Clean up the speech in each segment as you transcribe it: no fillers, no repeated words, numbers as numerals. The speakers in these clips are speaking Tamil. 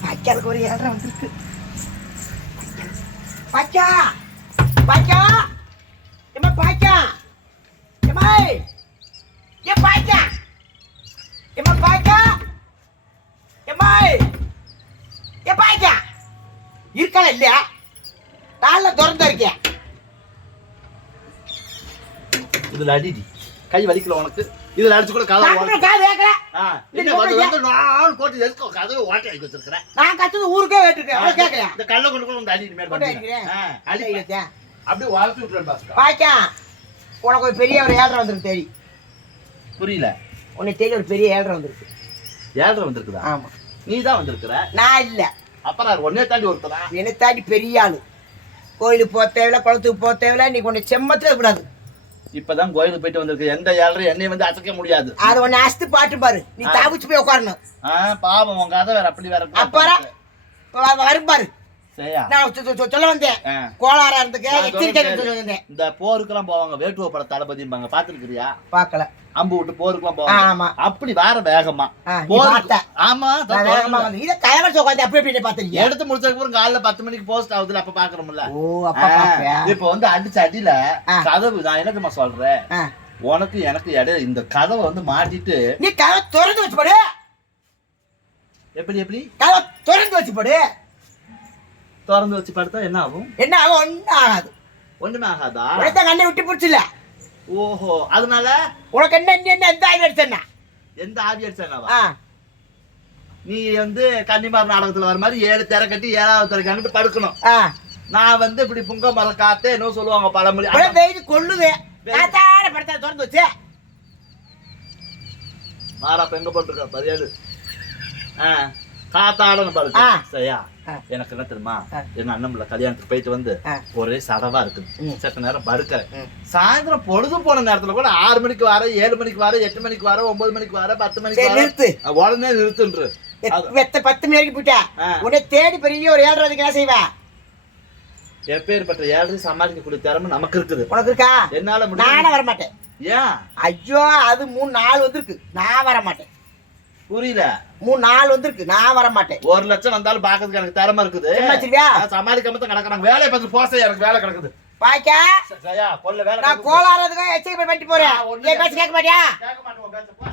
பாய்க்காலுக்கு ஒரு 7:30 வந்திருக்கு. பாய்க்கா பாய்க்கா ஏமா பாய்க்கா ஏமாய் ஏ பாய்க்கா ஏமா பாய்க்கா ஏமாய் ஏ பாய்க்கா இருக்கல இல்லையா? நாளில் திறந்து இருக்கியா? இதுல அடிடி கை வலிக்கல உனக்கு. இதுல அடிச்சு கூட கதை வச்சிருக்கிறேன். நான் கத்துது ஊருக்கே வேட்டிருக்கேன். கேட்கல இந்த கல்ல கொண்டு கூட வந்து அடி மேல் அப்படியே வளர்த்து விட்டுறேன். பாய்க்கா உனக்கு ஒரு பெரிய ஒரு 7:30 வந்துருக்கு. தேடி புரியல. உனக்கு தேடி ஒரு பெரிய 7:30 வந்துருக்கு. 7:30 வந்திருக்குதா? ஆமா. நீ தான் வந்திருக்கிற. நான் இல்ல. அப்புறம் ஒன்னே தாண்டி ஒருத்தரா? என்னை தாண்டி பெரிய ஆளு. கோயிலுக்கு போக தேவையில்ல, குளத்துக்கு போக தேவையில்ல. நீ கொஞ்சம் செம்மத்துல கூடாது. இப்பதான் கோயிலுக்கு போயிட்டு வந்திருக்கு. எந்த 7:30 என்னைய வந்து அசைக்க முடியாது. அது ஒன்னு அசத்து பாட்டு பாரு. நீ தாவிச்சு போய் உட்காரணும். பாவம் உங்க கதை வேற அப்படி வேற. அப்புறம் வரும் பாரு. நான் சொல்ல வந்தேன். கோளாரா இருந்துக்கு இந்த போருக்கெல்லாம் போவாங்க. வேட்டுவ பட தளபதிம்பாங்க. பாத்துருக்கிறியா? பாக்கல. அம்பு விட்டு போருக்குலாம் போவாங்க. அப்படி வேற வேகமா ஆமா இத கயவர்ஸ் உட்கார்ந்து அப்படி அப்படி பாத்துறீங்க. எடுத்து முடிச்சதுக்கு அப்புறம் காலைல 10 மணிக்கு போஸ்ட் ஆகுதுல, அப்ப பாக்குறோம்ல. இப்ப வந்து அடிச்ச அடியில கதவு நான் என்னமா சொல்றேன், உனக்கு எனக்கு இடையில இந்த கதவை வந்து மாட்டிட்டு நீ கதவை திறந்து வச்சு போடு. எப்படி எப்படி கதவை திறந்து வச்சு போடு. திறந்து வச்சு படுத்தா என்ன ஆகும்? என்ன ஆகும்? ஒண்ணும் ஆகாது. ஒண்ணுமே ஆகாதா? உனக்கு கண்ணை விட்டு பிடிச்சல. ஓஹோ, அதனால உனக்கு என்ன எந்த ஆவி அடிச்சா? எந்த ஆவி அடிச்சா? நீ வந்து கன்னிமார் நாடகத்துல வர மாதிரி 7 திரை கட்டி 7வது திரை கண்டு படுக்கணும். நான் வந்து இப்படி புங்க மரம் காத்தே என்ன சொல்லுவாங்க பழமொழி. கொள்ளுது படத்தை திறந்து வச்சு மாறாப்ப எங்க போட்டுருக்க 17 காத்தாடன்னு படுக்க. சரியா? எனக்கு என்ன தெரியுமா, என்ன அண்ணம்ல கல்யாணத்துக்கு போயிட்டு வந்து ஒரே சடவா இருக்குது. சட்ட நேரம் படுக்க சாயந்தரம் பொழுது போன நேரத்துல கூட 6 மணிக்கு வர, 7 மணிக்கு வர, 8 மணிக்கு வர, 9 மணிக்கு வர, 10 மணிக்கு வர, உடனே நிறுத்துன்று 10 மணிக்கு போயிட்டா உடனே தேடி பெரிய ஒரு 7:30 என்ன செய்வா? எப்பேற்பட்ட 7:30 சமாளிக்க கூடிய திறமை நமக்கு இருக்குது. உனக்கு இருக்கா? என்னால முடியும். நானே வர மாட்டேன். ஏன்? ஐயோ, அது 3-4 வந்திருக்கு. நான் வர மாட்டேன். புரியல. 3-4 வந்திருக்கு. நான் வர மாட்டேன். 1 லட்சம் வந்தாலும் பாக்கிறதுக்கு எனக்கு திறமை இருக்குது. சமாளிக்காம தான் கிடக்குறாங்க. வேலையை பார்த்து போசை எனக்கு வேலை கிடக்குது. பாய்க்கா கொல்ல வேலை. நான் கோளாறதுக்கு எச்சரிக்கை போய் பண்ணிட்டு போறேன். கேட்க மாட்டியா?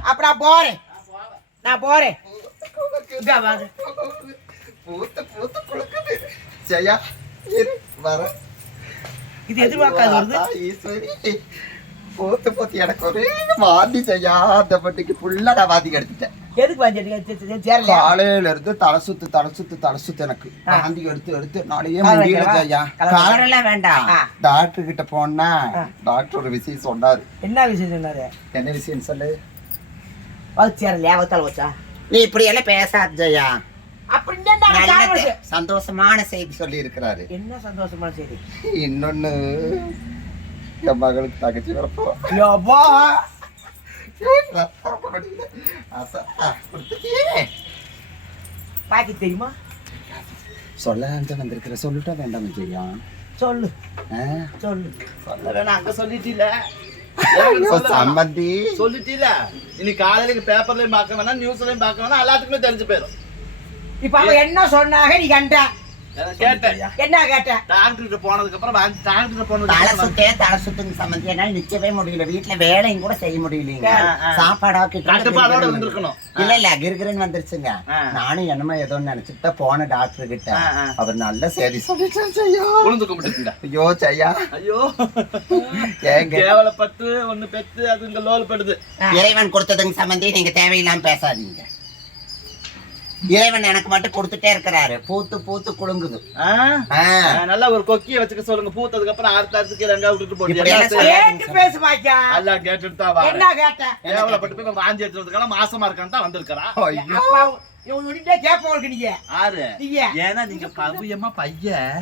அப்ப நான் போறேன். நான் போறேன். இது எதிர்பார்க்காது வருது. போத்து எனக்கு ஒரு வாந்தி செய்யா. அந்த பட்டிக்கு ஃபுல்லா நான் வாந்தி எடுத்துட்டேன். எதுக்கு வாந்தி எடுத்து? காலையில இருந்து தலை சுத்து எனக்கு வாந்தி எடுத்து நாளையே முடியல செய்யா. கலரெல்லாம் வேண்டாம். டாக்டர் கிட்ட போனா டாக்டர் ஒரு விஷயம் சொன்னாரு. என்ன விஷயம் சொன்னாரு? என்ன விஷயம் சொல்லு. சேரலையா? வத்தால வச்சா நீ இப்படி எல்லாம் பேசாத ஜெயா. அப்படி சந்தோஷமான செய்தி சொல்லி இருக்கிறாரு. என்ன சந்தோஷமான செய்தி? இன்னொன்னு என் மகளுக்கு தகச்சி வரப்போம். பாக்கி தெரியுமா? சொல்ல வந்திருக்கிற. சொல்லிட்டா வேண்டாம் ஜெயா. சொல்லு சொல்லு. சொல்ல வேணாம். அங்க சொல்லிட்டீல சம்பந்தி, சொல்லிட்டீல. இன்னைக்கு காலையில பேப்பர்லயும் பார்க்க வேணாம், நியூஸ்லயும் பார்க்க வேணாம், எல்லாத்துக்குமே தெரிஞ்சு போயிடும். இப்ப அவங்க என்ன சொன்னாங்க நீ கண்ட? கேட்டேன். என்ன கேட்டேன்? டாக்டர் போனதுக்கு அப்புறம் தலை சுத்துங்க சம்பந்தி. என்னால நிச்சயமே முடியல. வீட்டுல வேலையும் கூட செய்ய முடியலீங்க. சாப்பாடோட இருந்திருக்கணும். இல்ல கிருகிருன்னு வந்துருச்சுங்க. நானும் என்னமோ ஏதோ நினைச்சுட்டு போன டாக்டர் கிட்ட. அவர் நல்ல செய்தி சொல்லிட்டு ஐயோ செய்யா. ஐயோ கேவலப்பட்டு ஒண்ணு பெத்து அது இந்த லோல் படுது. இறைவன் கொடுத்ததுங்க சம்பந்தி. நீங்க தேவையில்லாம பேசாதீங்க. இறைவன் எனக்கு மட்டும் கொடுத்துட்டே இருக்கிறாரு. பூத்து பூத்து குலுங்குது. நல்லா ஒரு கொக்கிய வச்சுக்க சொல்லுங்க. பூத்ததுக்கு அப்புறம் அடுத்த ரெண்டா விட்டுட்டு போட்டு என்ன கேட்ட? கேவலப்பட்டு போய் வாந்தி எடுத்துறதுக்கெல்லாம் மாசமா இருக்கான்னு தான் வந்திருக்கிறா. ஏன்னா நீங்க பவியமா பையன்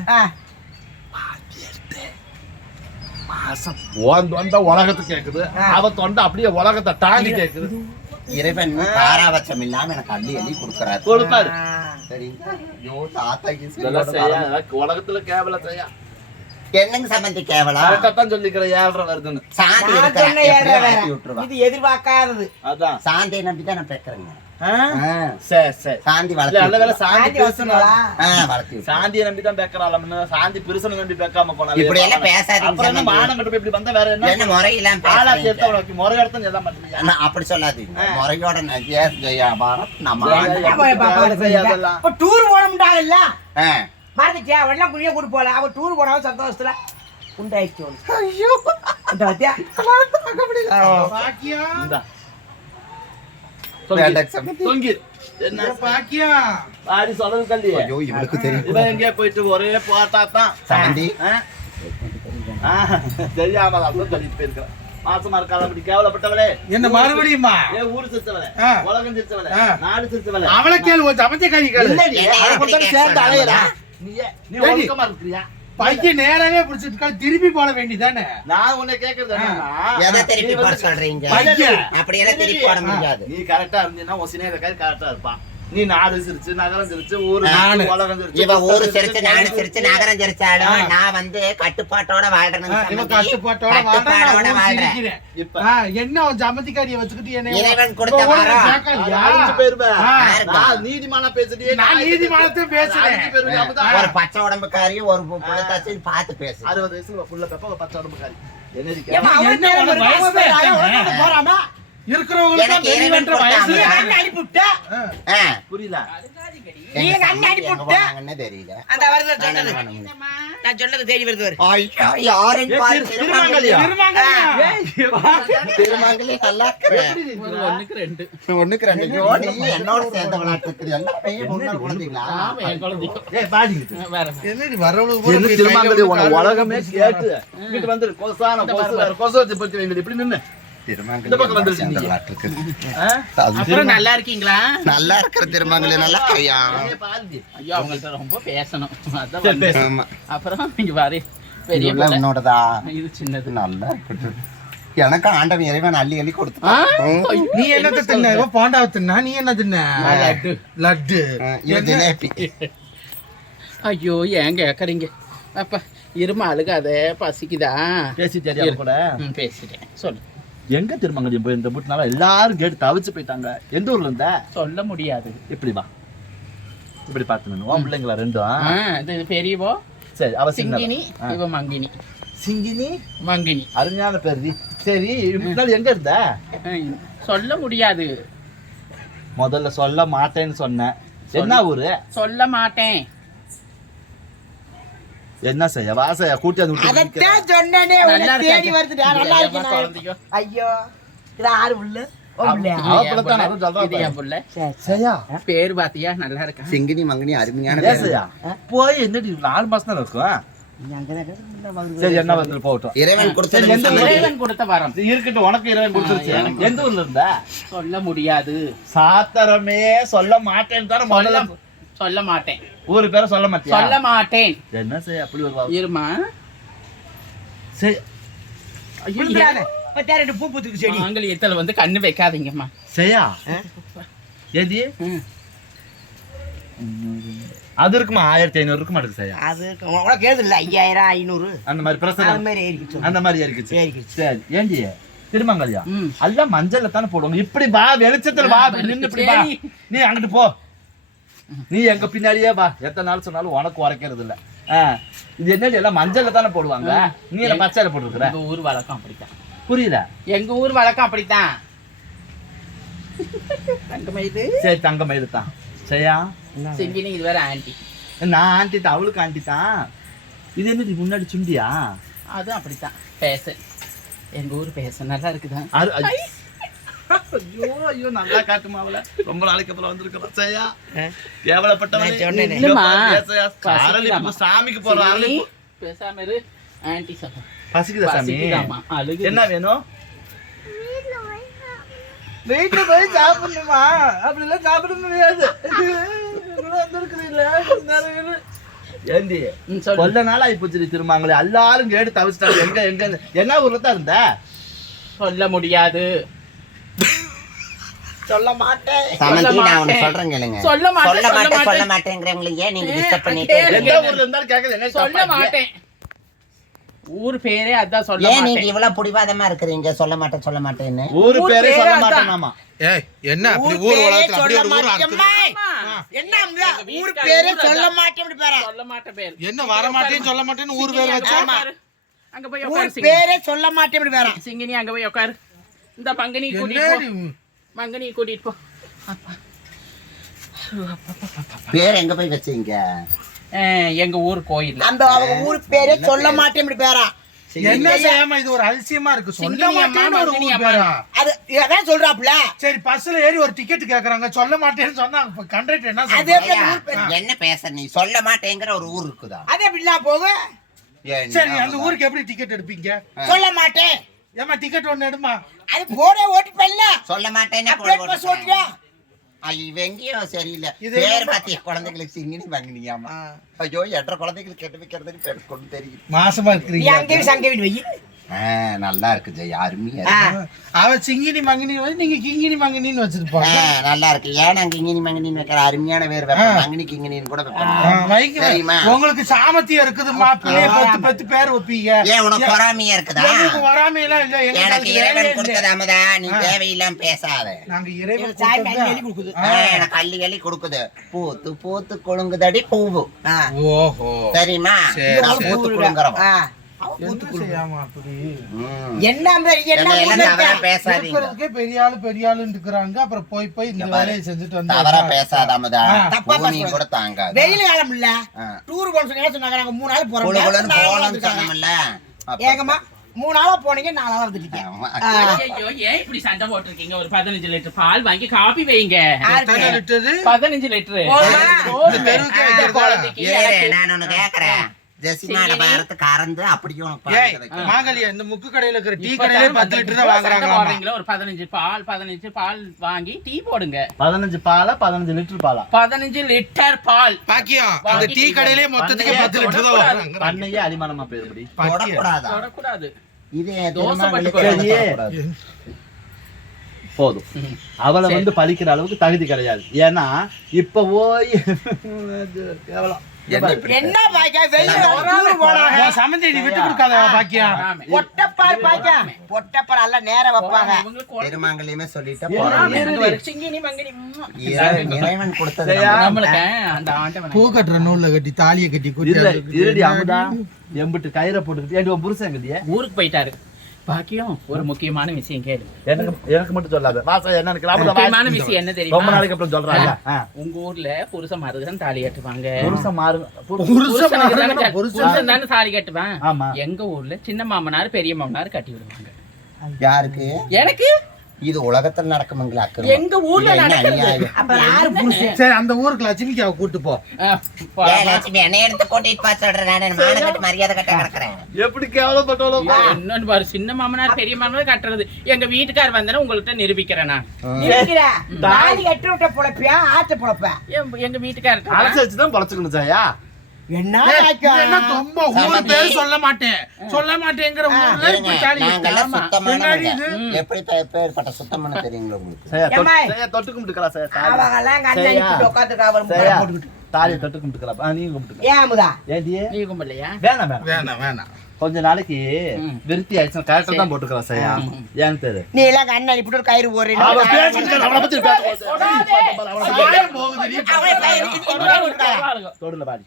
மாசம் வந்த உலகத்துக்கு கேக்குது. அவ தொண்டை அப்படியே உலகத்தை தாண்டி கேக்குது. இறைவன் பாராபட்சம் இல்லாம எனக்கு அள்ளி அள்ளி கொடுக்கறாரு. கொடுப்பாரு. உலகத்துல கேவலம் செய்யா. என்னங்க சம்பந்தி கேவலம்? கரெக்டாதான் சொல்லிக்கிற 7:30 வருதுன்னு. இது எதிர்பார்க்காதது. அதான் சாந்தியை நம்பிதான் நான் பேசுறேங்க. சரி சரி சாந்தி இல்ல, நல்ல வேளை சாந்தி சாந்தி பெருசுன்னு வளர்த்தி சாந்தியை நம்பி தான் பேக்கறாளம்னு சாந்தி பெருசனை நம்பி பேக்காம போனாலே இப்படி எல்லாம் பேசாதீங்க அப்புறம் என்ன சம்பந்தி. மானம் கட்டு இப்படி வந்தா வேற என்ன என்ன முறையெல்லாம் ஆளாக்கி பேசுறீங்க? எடுத்து உனக்கு முறை எடுத்து எல்லாம் பண்றீங்க அண்ணா, அப்படி சொல்லாதீங்க முறையோட ஜெயஸ் ஜெயா பாரத் நம்ம அதெல்லாம் இப்ப டூர் போனோம்டாங்கல்ல ஆ. மறந்துட்டியா வெள்ளம் குழிய கூட்டு போல அவ டூர் போனவ சந்தோஷத்துல உண்டாயிடுச்சு அவளுக்கு. ஐயோ இந்த பாத்தியா? இந்தா. வேண்டாம் சம்பந்தி. தொங்கி என்ன பாடி சொல்றது கல்வி ஐயோ இவளுக்கு தெரியும் இவன் எங்கேயோ போயிட்டு ஒரே போட்டாத்தான் சம்பந்தி. தெரியாம அப்புறம் தள்ளிட்டு போயிருக்கிறேன் மாசமா இருக்காத அப்படி கேவலப்பட்டவளே என்ன மறுபடியுமா ஏன் ஊரு சிரிச்சவளே ஆ. உலகம் சிரிச்சவளே ஆ. நாடு சிரிச்சவளே அவளை கேளு ஒரு சமச்சக்காரி கேளு இல்லடி, என்ன அதை அப்படி கொண்டு வந்து கேட்க சேர்ந்து அலையறா. சொன்னாங்களா? நீ ஏடி. ஒழுக்கமா இருக்கிறியா பையன் நேராவே பிடிச்சிட்டு திருப்பி போட வேண்டியதானே நான் உன்னை கேக்குறது என்னன்னா, எதை நீ திருப்பி போட வந்து- சொல்றீங்க பையன். அப்படியெல்லாம் திருப்பி போட முடியாது நீ கரெக்டா இருந்தீன்னா உன் சினேகக்காரி கரெக்டா இருப்பான் நீ நாடு சிரிச்சு நகரம் சிரிச்சு ஊரு நானு. சிரிச்சு, உலகம் சிரிச்சு இவ ஊரு புத்தகம் சிரிச்சு நாடு சிரிச்சு நகரம் சிரிச்சாலும் ஆ. நான் வந்து கட்டுப்பாட்டோட வாழ்றேன் இவன் சம்பந்தி. கட்டுப்பாட்டோட கட்டுப்பாடோட வாழ்றேன் வாழ்றேன் இப்ப என்ன அவன் சமத்திக்காரியை வச்சுக்கிட்டு என்ன இறைவன் கொடுத்த வரம். அழிஞ்சு போயிருவேன். ஆ. நான் நீதிமானா பேசுறியே, நான் நான் நீதிமானத்தை பேசுறேன். அழிஞ்சு போயிருவேன். அப்பதான் ஒரு பச்சை உடம்புக்காரி ஒரு புள்ளத்தாச்சின்னு பார்த்து பேசு 60 வயசுல புள்ள பெப்ப ஒரு 10 உடம்புக்காரி. என்னடி ஏம்மா, கேட்க? அவன் என்ன நேரம் உனக்கு வருது, வயசு அவன் எத்தனை? ஒழுங்கா போறாமா? இருக்கிறவங்களுக்கு எனக்கு வெளி இறைவன் வென்ற வயசு கொடுத்தாங்க. நீ எங்க அனுப்பி விட்ட? ஆ. புரியல நீ எங்க அண்ணன் அனுப்பி எங்க விட்ட? போனாங்கன்னே தெரியல அந்த வருது சொன்னது. நான் சொன்னது தேடி வருது பாரு. ஐயோ, யாருன்னு பாரு, திருமாங்கல்யா? திருமாங்கல்யா நல்லா இருக்கிற. ஒண்ணுக்கு ரெண்டு. ஐயோ, நீ என்னோட சேர்ந்த விளையாட்டுக்கு எல்லாமே முன்னாடி குழந்தைங்களா? ஏய் பாடிக்கிட்டு என்னடி வரவளுக்கு என்ன திருமாங்கல்யா உன உலகமே கேட்டு இங்கிட்டு வந்து கொசான கொசு வச்சு பத்தி வைங்க இப்படி நின்னு இந்த பக்கம் வந்துருச்சு சேர்ந்த நீங்க. விளையாட்டுக்கு. ஆ? அப்புறம் நல்லா இருக்கீங்களா? நல்லா இருக்கிற திருமாங்கல்யா நல்லா இருக்கியா? ஏய், பாருடி. ஐயோ அவங்கள்ட்ட ரொம்ப பேசணும் அதான் சரி, வந்தேன். பேசு. ஆமா. அப்புறம் இங்க பாரு பெரிய இதெல்லாம் பிள்ளை. உன்னோடதா? இது சின்னது. நல்லா இருக்கட்டும். எனக்கு ஆண்டவன் இறைவன் அள்ளி அள்ளி கொடுத்துட்டான். நீ என்னத்த தின்ன இவன் பாண்டாவை தின்னா நீ என்ன தின்ன லட்டு. லட்டு இது ஜிலேபி. ஐயோ ஏன் கேக்குறீங்க அப்ப இருமா அழுகாத பசிக்குதா பேசி தெரியாம கூட பேசிட்டேன் சொல்லு எங்க திருமங்கலம் போய் இந்த வீட்டுனால எல்லாரும் கேட்டு தவிச்சு போயிட்டாங்க எந்த ஊர்ல இருந்த சொல்ல முடியாது இப்படி வா இப்படி பாத்துக்கணும் உன் பிள்ளைங்களா ரெண்டும் இது பெரியவோ சரி அவ சிங்கினி ஆ. இவ மங்கினி சிங்கினி மங்கினி அருமையான பேரு சரி முன்னாடி எங்க இருந்த சொல்ல முடியாது முதல்ல சொல்ல மாட்டேன்னு சொன்னேன் என்ன ஊரு சொல்ல மாட்டேன் என்ன செய்ய வாசையா கூட்டி வந்து விட்டு நிக்கிறேன். அதைத்தான் சொன்னேனே, உன்னை நல்லா தேடி இருக்காது. வருதுடா, நல்லா இது இருக்கேன் ஏம்மா நான். குழந்தையோ? ஐயோ இது ஆறு புள்ள உன் பிள்ளையா? அவ பிள்ளைத்தான் நான் சொல்றேன் இது என் புள்ள. சரி. சரியா பேரு பாத்தியா நல்லா இருக்கா சிங்கினி மங்கினி அருமையான பேரு. ஏசையா போய் என்னடி 4 மாசம் தான் இருக்கும் நீ அங்கதான் இரு, வந்து சரி என்ன வந்து போகட்டும் இறைவன் கொடுத்தது சரி, எந்த ஊரு? இறைவன் கொடுத்த வரம் இருக்கட்டும் உனக்கு இறைவன் கொடுத்துருச்சு எந்த ஊர்ல இருந்த சொல்ல முடியாது சாத்திரமே சொல்ல மாட்டேன்னு தானே முதல்ல சொல்ல மாட்டேன் ஊரு பேரை சொல்ல மாட்டியா சொல்ல மாட்டேன் என்ன செய்ய அப்படி ஒரு இருமா சரி ஐயோ, விழுந்துடாத. இப்ப ரெண்டு பூ பூத்துக்கு செடி. ஆங்கிலத்துல வந்து கண்ணு வைக்காதீங்கம்மா செய்யா ஏதி அது இருக்குமா 1500 இருக்க மாட்டேங்குது செய்யா அது உனக்கு ஏது இல்ல 5000 500 அந்த மாதிரி அது பிரசனம் மாதிரி ஏறிக்கிச்சு. அந்த மாதிரி இருக்குச்சு ஏறிக்கிச்சு. சரி ஏண்டி திருமங்கல்யா ம். எல்லாம் மஞ்சள்ல தானே போடுவாங்க இப்படி வா வெளிச்சத்துல வா அப்படி நின்னு இப்படி வா சரி. நீ அங்கிட்டு போ நீ எங்க பின்னாடியே வா எத்தனை நாள் சொன்னாலும் உனக்கு உரைக்கிறது இல்ல இது என்னடி எல்லாம் மஞ்சள்ல தானே போடுவாங்க நீ என்ன பச்சையில போட்டுருக்குற எங்க ஊர் வழக்கம் அப்படித்தான் புரியல எங்க ஊர் வழக்கம் அப்படித்தான் தங்கமயிது சரி தங்க மயிறு தான் சரியா சிங்கினி இது வேற ஆன்டி நான் ஆண்டி தான் அவளுக்கு ஆண்டி தான் இது என்னடி முன்னாடி சுண்டியா அதுவும் அப்படித்தான் பேச எங்க ஊர் பேச நல்லா இருக்குதா ஐயோ ஐயோ நல்லா காட்டுமா அவள ரொம்ப நாளைக்கு அப்புறம் வந்திருக்கிறோம் சரியா நான் கேவலப்பட்டவளே சொன்னேனே. இல்லம்மா. அரளிப்பூ சாமிக்கு போற அரளிப்பூ பேசாம இரு ஆன்டி சொல்ல பசிக்குதா சாமி பசிக்குதாம்மா அழுகு என்ன வேணும் வீட்டுல போய் சாப்பிடணுமா அப்படி எல்லாம் சாப்பிட முடியாது ஏண்டி சொல்லு கொல்ல நாள் ஆகி போச்சு திருமாங்களே எல்லாரும் கேட்டு தவிச்சிட்டாங்க எங்க எங்க என்ன ஊர்ல தான் இருந்த சொல்ல முடியாது சொல்ல மாட்டேன். சமந்தி, நான் மாட்டேன். ஒண்ணு சொல்றேன் கேளுங்க. சொல்ல மாட்டேன் சொல்ல சொல்ல மாட்டேன் சொல்ல மாட்டேன் மாட்டேங்கிறவங்களை ஏன் நீங்க டிஸ்டர்ப் பண்ணிட்டு கேளு. இருக்கீங்க? எந்த ஊர்ல இருந்தாலும் கேட்கல என்ன சொல்ல மாட்டேன் ஊர் பேரே அதான் சொல்ல ஏன் நீங்க மாட்டேன். இவ்வளவு புடிவாதமா இருக்கிறீங்க சொல்ல மாட்டேன்னு ஊரு பேரே சொல்ல அதான். மாட்டேனாமா. ஏய் என்ன அப்படி ஊர் உலகத்துல அப்படி ஒரு ஊர் இருக்குது? என்ன அமுதா? ஊர் பேரே சொல்ல மாட்டேன் அப்படி பாரு. சொல்ல மாட்டேன் பேர். என்ன வர மாட்டேன்னு சொல்ல மாட்டேன்னு ஊர் பேர் வச்சா? அங்க போய் ஊர் உட்காரு பேரே சொல்ல மாட்டேன் அப்படி பாரு. சிங்கினி அங்க போய் உட்காரு. இந்த மங்கனி கூட்டிட்டு போ. என்னடி? மங்கனி கூட்டிட்டு போ. பேர் எங்க போய் வச்சீங்க? எங்க ஊர் கோயில். அந்த அவங்க ஊர் பேரே சொல்ல மாட்டேன் அப்படி பாரு. என்ன செய்யாம இது ஒரு அதிசயமா இருக்கு. சொல்ல சிங்கினி அம்மா, மாட்டேன்னு ஒரு மங்கனி ஊர் அம்மா. பேரா? அது அதான் சொல்றாப்ல. சரி பஸ்ல ஏறி ஒரு டிக்கெட் கேக்குறாங்க, சொல்ல மாட்டேன்னு சொன்னா கண்டக்டர் என்ன அது சொல்றாரு? எப்படி ஊர் பேரு? என்ன பேச நீ சொல்ல மாட்டேங்கிற ஒரு ஊர் இருக்குதா? அது எப்படிலாம் போகும்? சரி அந்த ஊருக்கு எப்படி டிக்கெட் எடுப்பீங்க? சொல்ல மாட்டேன். ஏமா டிக்கெட் ஒண்ணு எடுமா. அது போட ஓட்டுப்பல்ல. சொல்ல மாட்டேன்னு அப்படியே பஸ் ஓட்டியா? இவங்கயும் சரியில்லை. இது பேர் என்ன? பாத்திய குழந்தைகளுக்கு சிங்கினி வாங்கினியாமா? ஐயோ என்ற குழந்தைகளுக்கு கெட்டு வைக்கிறதுன்னு பேர் கொண்டு தெரியும். மாசமா நீ இருக்கிறீங்க. அங்கேயும் சங்கேயும் வை. நல்லா இருக்கு ஜெய், அருமையா ஆ. இருக்கு. அவ சிங்கினி மங்கினி வந்து நீங்க கிங்கினி மங்கினின்னு வச்சிருப்பாங்க. நல்லா இருக்கு. ஏன் அங்க இங்கினி மங்கினின்னு வைக்கிற அருமையான வேர் வைப்பேன். மங்கினி கிங்கினின்னு கூட வைப்பேன். வைக்க தெரியுமா? உங்களுக்கு சாமர்த்தியம் இருக்குது மாப்பிள்ளைய பத்து பத்து பேர் வைப்பீங்க. ஏன் உனக்கு பொறாமையா இருக்குதா? எங்களுக்கு வராமையெல்லாம் இல்ல. எனக்கு எங்களுக்கு இறைவன் வேலையே கொடுத்தது இல்ல. அமுதா, நீ தேவையில்லாம பேசாத. நாங்க இறைவன் சாய் கொடுத்தது மேலே எழுதி கொடுக்குது. எனக்கு அள்ளி அள்ளி கொடுக்குது. பூத்து பூத்து கொழுங்குதடி பூவு. ஆ. ஓஹோ. தெரியுமா? சரி, நான் சரி. பூத்து கொழுங்குறவன். ஆ. என்ன செய்யாம அப்படி? என்ன மாதிரி என்ன என்ன ஊர்ல தவறா இருக்க? பேசாதீங்க. இருக்கிறதுக்கே பெரிய ஆளுன்னு இருக்கிறாங்க. அப்புறம் போய் இந்த வேலையை செஞ்சுட்டு வந்து தவறா பேசாத அமுதா. தப்பா பூமி பேசுறது. கூட தாங்காது. வெயில் காலம் இல்ல. ஆ. டூர் போன சொன்னா சொன்னாங்க நாங்க 3 நாள் குளு குளுன்னு போகலாம்னு போறோம். சொன்னோம்ல. ஏகமா 3 நாளா போனீங்க 4 நாளா வந்துட்டீங்க. ஆமா. ஐயோ ஏன் இப்படி சண்டை போட்டிருக்கீங்க? ஒரு 15 லிட்டர் பால் வாங்கி காபி வைங்க. எத்தனை லிட்டரு? 15 லிட்டரு. இந்த தெருவுக்கே வைக்கிறதா? ஏய், நான் ஒண்ணு கேக்குறேன். ஜெசிமாட பாரத்து கறந்து அப்படியே உனக்கு ஏய், பால் வைக்கணும். மாங்கல்யா, இந்த முக்கு கடையில இருக்கிற டீ இப்ப கடையிலே தான் 10 லிட்டர் தான் சண்டை வாங்குறாங்க. போடுறீங்களா? ஒரு 15 பால் வாங்கி டீ போடுங்க. 15 பாலா 15 லிட்டர் பாலா? 15 லிட்டர் பால். பாக்கியம், அந்த டீ கடையிலே மொத்தத்துக்கு 10 லிட்டர் தான் வாங்குறாங்க. பண்ணையே அடிமானமா போயிருப்படி. பாக்கியம். தொடக்கூடாதா? தொடக்கூடாது. இது தோசை திருமணங்களுக்கு பட்டுக்கு தொடக்கூடாது. போதும். அவளை வந்து பழிக்கிற அளவுக்கு தகுதி கிடையாது. ஏன்னா இப்ப போய் கேவலம். என்ன பாய்க்கா வெயில் காலம் டூர் போனாங்க. உன் சம்மந்தி நீ விட்டு கொடுக்காத பாக்கியம். ஆமா. பொட்டப்பார் பாய்க்கா. பொட்டப்பார் எல்லாம் நேரா வைப்பாங்க. இவங்களுக்கு ஒரு- திருமங்கலையுமே சொல்லிட்டு எல்லாமே போறோம். இருக்கு. சிங்கினி மங்கினி. இறைவன் கொடுத்தது சரியா? நமக்கு. நம்மளுக்கு அந்த ஆண்டவன் பூ கட்டுற நூல்ல கட்டி தாலியை கட்டி இல்ல குத்தி இருடி அமுதா, எம்பிட்டு கயிறை போட்டுக்கிட்டு ஏடி உன் புருஷன் எங்கடியே? ஊருக்கு போயிட்டாரு. பாக்கியம் ஒரு முக்கியமான விஷயம் கேளு. எனக்கு மட்டும் சொல்லாத. வாசா என்ன எனக்கு லாபம் முக்கியமான விஷயம் என்ன ரொம்ப தெரியுமா? நாளைக்கு அப்புறம் சொல்றாங்க. உங்க ஊர்ல புருஷ மருதன் தாலி கட்டுவாங்க. புருஷன் மாறுங்க. புருஷனுக்கு தானே புருஷன் புருஷன் தானே தாலி கட்டுவான். ஆமா. எங்க ஊர்ல சின்ன மாமனார் பெரிய மாமனார் கட்டி விடுவாங்க. யாருக்கு? எனக்கு இது உலகத்தில் நடக்குமங்களா? எங்க ஊர்ல நடக்கிறது. அப்ப யாரு புருஷன்? சரி, அந்த ஊருக்கு லட்சுமிக்காவை கூட்டு போ. லட்சுமி என்ன எடுத்து கூட்டிட்டு பா சொல்றேன். நான் மானம் கட்டி மரியாதை கட்ட கிடக்குறேன். எப்படி கேவலப்பட்டவளோ? இன்னொன்னு பாரு, சின்ன மாமனார் பெரிய மாமனார் கட்டுறது. எங்க வீட்டுக்கார் வந்தா உங்கள்கிட்ட நிரூபிக்கிறேன் நான். இருக்கிற தாலி கட்டி விட்ட பொழப்பியா ஆட்ட பொழப்ப? எங்க வீட்டுக்காரர் அலசி வச்சுதான் பொழைச்சுக்கணும் சாயா. என்ன ஏய், பாய்க்கா? என்ன ரொம்ப ஊர் பேர் சொல்ல மாட்டேங்கிற ஊர்ல இருங்க, இப்படி தாலி நாங்கெல்லாம் கட்டி. சுத்தமானவங்க. என்னடி எப்படி பேர்பட்ட சுத்தமான தெரியுங்களா உங்களுக்கு? சாயா ஏம்மாய்? சாயா தொட்டு கும்பிட்டுக்கலாம் சாயா. அவங்க எல்லாம் எங்க அண்ணன் இப்படி உட்காந்துருக்கா அவர் முறை சாயா போட்டுக்கிட்டு. தாலியை தொட்டு கும்பிட்டுக்கலாம். நீங்க கும்பிட்டுக்கலாம். ஏன் அமுதா? ஏடியே நீ கும்பலையா? வேணாம் வேணாம். வேணாம். கொஞ்ச நாளைக்கு விருத்தி ஆயிடுச்சு. கரெக்டா தான் போட்டுக்கலாம் சாயா. ஏன்னு தெரு. நீ எல்லாம் எங்க அண்ணன் இப்படி ஒரு கயிறு அவ போடுறீங்க. பேசிட்டு அவளை பத்தி பேச சாயம் போகுது நீ. தொடுல பாடி.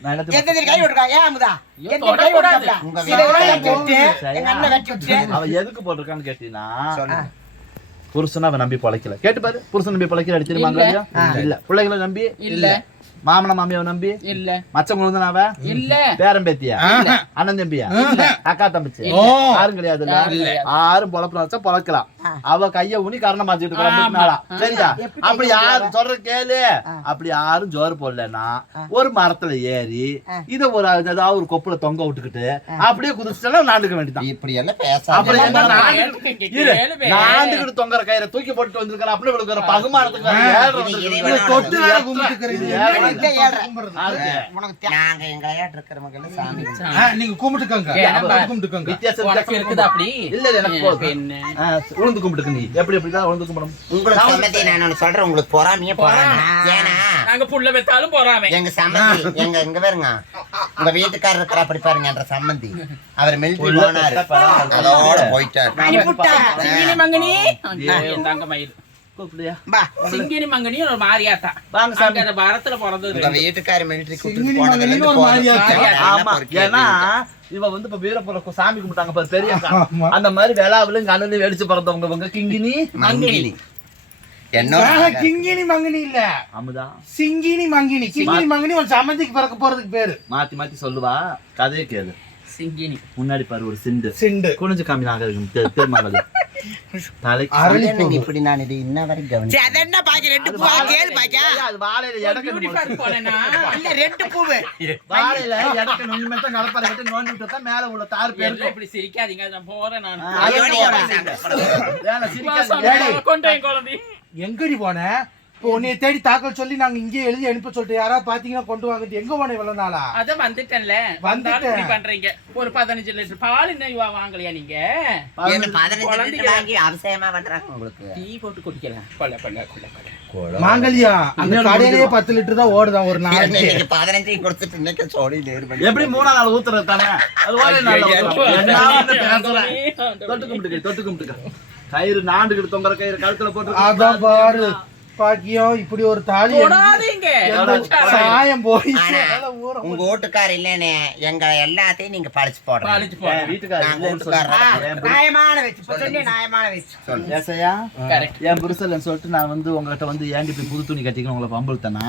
நான் என்ன எந்த கை விட்டுருக்கா? ஏன் அமுதா? ஐயோ, எந்த கை தொடக்கூடாது. விட்டுருக்கா? உங்க இதை எல்லாம் வீட்டுல கட்டி விட்டு, சரியா? எங்க அண்ணன் கட்டி விட்டு. அவ எதுக்கு போட்டிருக்கான்னு கேட்டீங்கன்னா சொல்லுங்க. புருஷனை அவன் நம்பி பொழைக்கல. கேட்டு பாரு, புருஷன் நம்பி பொழைக்கல அடிச்சிருமாங்க இல்ல. பிள்ளைகளை நம்பி இல்ல. மாமன மாமியாவை நம்பி இல்ல மச்சம் குழந்தை இல்ல பேரம் பேத்தியா அண்ணன் தம்பியா அக்கா தம்பிச்சு இல்ல. யாரும் கிடையாது. இல்ல. யாரும் பொழப்பு வச்சா பொழைக்கலாம். அவ கைய ஊனி கரணம் மாத்திட்டு இருக்கா. சரியா? அப்படி யாரும் சொல்ற கேளு. அப்படி யாரும் ஜோறு போடலன்னா ஒரு மரத்துல ஏறி இத ஒரு ஏதாவது ஒரு கொப்புல தொங்க விட்டுக்கிட்டு அப்படியே குதிச்சுட்டா நாண்டுக்க வேண்டியதான். இப்படி எல்லாம் பேசாத. அப்படி என்ன கேளுவே. நாண்டுகிட்டு தொங்குற கயிறை தூக்கி போட்டு வந்திருக்கிற அப்படி விழுக்கிற பகுமானத்துக்கு இது இறைவனால தொட்டு வேற கும்பிட்டுக்கிறது. அதுக்கு ஏழ்ரை. ஆளுக்கு. உனக்கு நாங்க எங்க ஐயாட்டு இருக்கிறவங்க சாமி நீங்க கும்பிட்டுக்கோங்க கும்பிட்டுக்கோங்க உனக்கு இருக்குதா அப்படி இல்ல எனக்கு போதும். என்ன உளுந்து கும்பிட்டுக்கு நீ எப்படி எப்படிதான் உளுந்து கும்பிடணும். உங்களுக்கு சம்மதி நான் ஒண்ணு சொல்றேன், உங்களுக்கு பொறாமையே பொறாம. ஏன்னா நாங்க புள்ள வெத்தாலும் போறாமே எங்க சம்மந்தி எங்க பாருங்க, உங்க வீட்டுக்காரர் இருக்கிற அப்படி பாருங்க என்ற சம்மந்தி, அவர் மிலிட்டரி போனாரு, அதோட போயிட்டாரு. அனுப்பிவிட்டா. சிங்கினி மங்கனி என் தங்க மயில் கூப்பிடுயா. பா. சிங்கினி மங்கனி ஒரு மாரியாத்தா வாங்க சாமி. அந்த பாரத்துல பிறந்தது உங்க வீட்டுக்காரர் மிலிட்டரி சிங்கினி கூட்டிட்டு போனதுல இருந்து மகனின்னு ஒரு மாரியாத்தா. ஆமா, ஏன்னா இவ வந்து இப்ப வீரப்புற சாமி கும்பிட்டாங்க பாரு பெரிய அக்கா. அந்த மாதிரி வேளாவிலும் கண்ணு வெடிச்சு பிறந்தவங்க இவங்க கிங்கினி மங்கினி. என்னோட கிங்கினி மங்கினி இல்ல, அமுதா சிங்கினி மங்கினி. கிங்கினி மங்கினி ஒரு சம்மந்திக்கு பிறக்க போறதுக்கு பேரு. மாத்தி மாத்தி சொல்லுவா. கதையை கேளு. சிங்கினி முன்னாடி பாரு ஒரு சிண்டு சிண்டு குனிஞ்சு காமி நாங்க திருமாவளி தலைக்கு நீங்க இப்படி நான் இது இன்ன வரைக்கும் சரி, கவனிச்சேன். அது என்ன பாக்கி ரெண்டு பூவா கேளு பாக்கா. அது வாழையில பியூட்டி பார்க் எடக்கணும். போனேனா இல்ல ரெண்டு பூவு. வாழையில எடக்கணும். இனிமே தான் நடப்பார கட்டி நோண்டி விட்டா மேல உள்ள தார் எல்லாம் பேருக்கு. இப்படி சிரிக்காதீங்க நான் போறேன் நான் வேலை சிரிக்காதீங்க. கொண்டு என் குழந்தை எங்கடி போன? இப்போ உன்னைய தேடி தாக்கல் சொல்லி நாங்க இங்கே எழுதி அனுப்ப சொல்லிட்டு யாராவது பாத்தீங்கன்னா கொண்டு வாங்கிட்டு எங்க போன இவ்வளவு நாளா? அதான் வந்துட்டேன்ல வந்தாலும் இப்படி பண்றீங்க. ஒரு 15 லிட்டர் பால் இன்னும் வாங்கலையா நீங்க? என்ன 15 லிட்டர் வாங்கி அவசியமா பண்றாங்க உங்களுக்கு? டீ போட்டு குடிக்கலாம். கொள்ள கொள்ள கொள்ள கொள்ள மாங்கல்யா அந்த கடையிலேயே 10 லிட்டர் தான் ஓடுதான் ஒரு நாளைக்கு. நீங்க 15 கொடுத்துட்டு இன்னைக்கு சோடி நேர் பண்ணி எப்படி 3 நாள் ஊத்துறது தானே? அது வாழை நாள்ல ஊத்துறோம். என்ன பேசுறேன்? தொட்டு கும்பிட்டுக்க. கயிறு நாண்டுகிட்டு தொங்குற கயிறு கழுத்துல போட்டு அதான் பாரு பாக்கியம், இப்படி ஒரு தாலி போடாதீங்க. சாயம் போயிடுச்சு. ஆனா, அதெல்லாம் ஊற உங்க வீட்டுக்கார இல்லன்னு எங்க எல்லாத்தையும் நீங்க பழிச்சு போடுறீங்க. பாலிச்சு போறேன். வீட்டுக்காரர் நாங்க இல்லைன்னு வீட்டுக்காரர் சொல்லிட்டு நியாயமான வச்சு. இப்ப சொன்னே நியாயமான வச்சு. ஏசையா, கரெக்ட். என் புருஷன் சொல்லிட்டு நான் வந்து உங்ககிட்ட வந்து ஏண்டி போய் புது துணி கட்டிக்கணும் உங்களை பம்புழுத்தனா